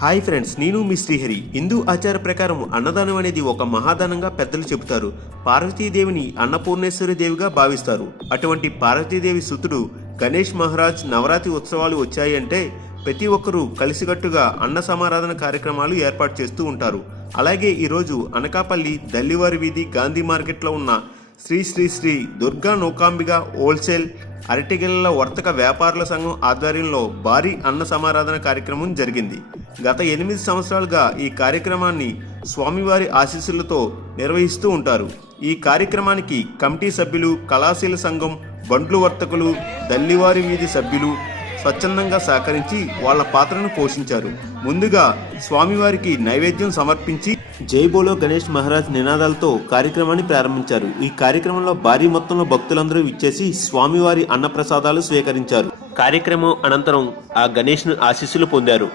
Hi friends, నేను మీ శ్రీహరి. హిందూ ఆచార ప్రకారం అన్నదానం అనేది ఒక మహాదానంగా పెద్దలు చెబుతారు. పార్వతీదేవిని అన్నపూర్ణేశ్వరి దేవిగా భావిస్తారు. అటువంటి పార్వతీదేవి సుతుడు గణేష్ మహారాజ్ నవరాత్రి ఉత్సవాలు వచ్చాయంటే ప్రతి ఒక్కరూ కలిసికట్టుగా అన్న సమారాధన కార్యక్రమాలు ఏర్పాటు చేస్తూ ఉంటారు. అలాగే ఈరోజు అనకాపల్లి దల్లివారి వీధి గాంధీ మార్కెట్లో ఉన్న శ్రీ శ్రీ శ్రీ దుర్గా నౌకాంబిక హోల్సేల్ అరటిగెలల వర్తక వ్యాపారుల సంఘం ఆధ్వర్యంలో భారీ అన్న సమారాధన కార్యక్రమం జరిగింది. గత 8 సంవత్సరాలుగా ఈ కార్యక్రమాన్ని స్వామివారి ఆశీస్సులతో నిర్వహిస్తూ ఉంటారు. ఈ కార్యక్రమానికి కమిటీ సభ్యులు, కళాశీల సంఘం, బండ్లు వర్తకులు, దల్లివారి వీధి సభ్యులు స్వచ్ఛందంగా సహకరించి వాళ్ళ పాత్రను పోషించారు. ముందుగా స్వామివారికి నైవేద్యం సమర్పించి జై బోలో గణేష్ మహారాజ్ నినాదాలతో కార్యక్రమాన్ని ప్రారంభించారు. ఈ కార్యక్రమంలో భారీ మొత్తంలో భక్తులందరూ ఇచ్చేసి స్వామివారి అన్నప్రసాదాలు స్వీకరించారు. కార్యక్రమం అనంతరం ఆ గణేష్ను ఆశీస్సులు పొందారు.